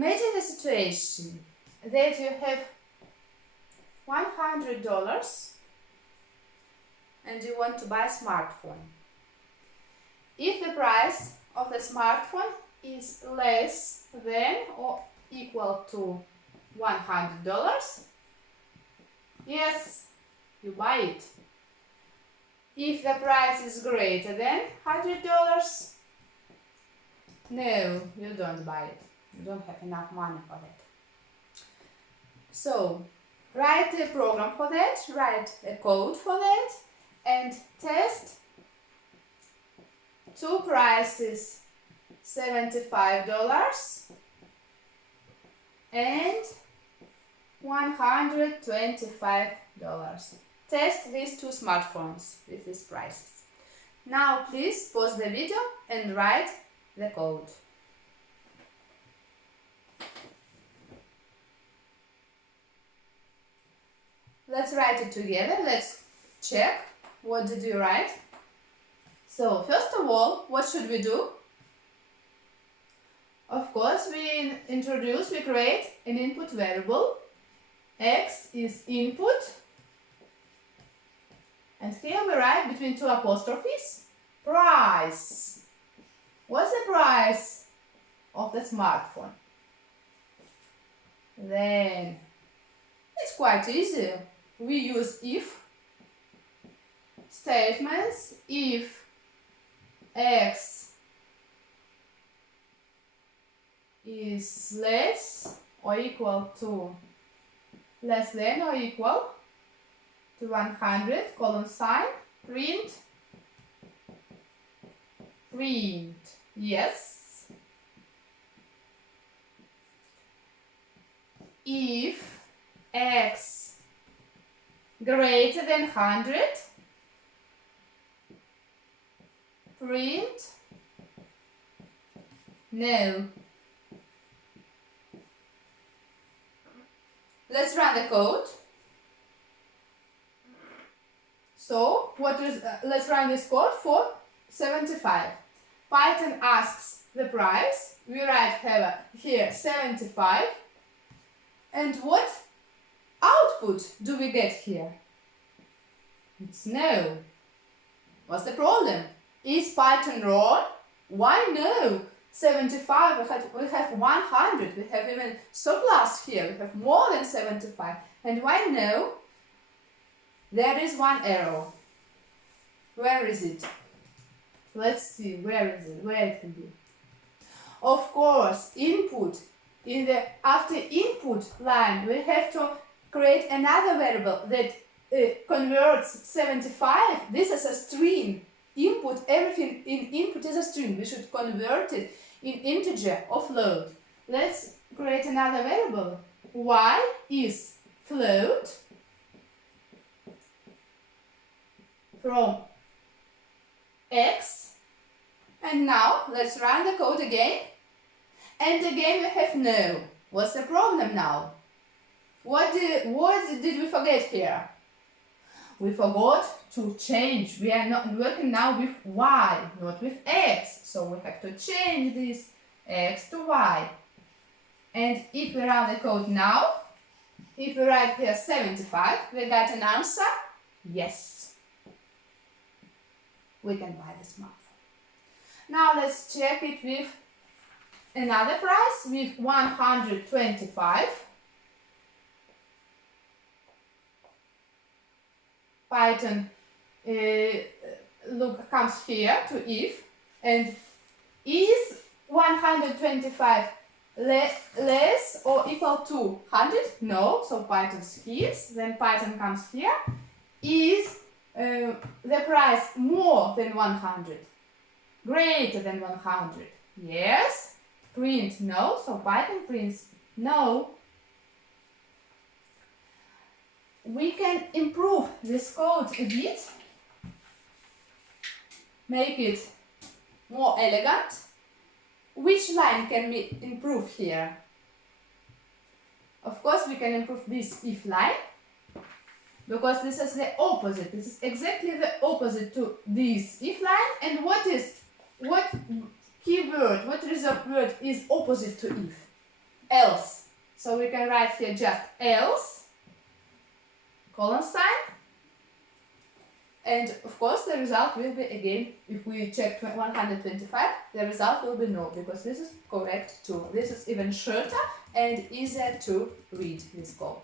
imagine the situation that you have $100 and you want to buy a smartphone. If the price of the smartphone is less than or equal to $100, yes, you buy it. If the price is greater than $100, no, you don't buy it. You don't have enough money for that. So, write a program for that, write a code for that, and test two prices, $75 and $125. Test these two smartphones with these prices. Now please pause the video and write the code. Let's write it together. Let's check. What did you write? So, first of all, what should we do? Of course, we create an input variable. X is input. And here we write between two apostrophes, price. What's the price of the smartphone? Then, it's quite easy. We use if statements. If X is less or equal to less than or equal to 100, colon sign, print, yes. If X greater than 100, print, no. Let's run the code. So, let's run this code for 75. Python asks the price. We write here 75. And what output do we get here? It's no. What's the problem? Is Python wrong? Why no? 75, we have 100, we have even surplus here, we have more than 75. And why no? There is one error. Where is it? Let's see, where is it? Where it can be? Of course, input. After input line, we have to create another variable that converts 75. This is a string. Input, everything in input is a string. We should convert it in integer or float. Let's create another variable. Y is float from X. And now let's run the code again. And again we have no. What's the problem now? What did we forget here? We forgot to change. We are not working now with Y, not with X. So we have to change this X to Y. And if we run the code now, if we write here 75, we got an answer, yes. We can buy the smartphone. Now let's check it with another price, with 125. Python comes here to if, and is 125 less or equal to 100? No, so Python skips. Then Python comes here. Is the price more than 100? Greater than 100? Yes. Print no, so Python prints no. We can improve this code a bit, make it more elegant. Which line can we improve here? Of course, we can improve this if line, because this is the opposite. This is exactly the opposite to this if line. And what keyword, what result word is opposite to if? else. So we can write here just else, colon sign, and of course the result will be, again, if we check 125, the result will be no, because this is correct too. This is even shorter and easier to read, this code.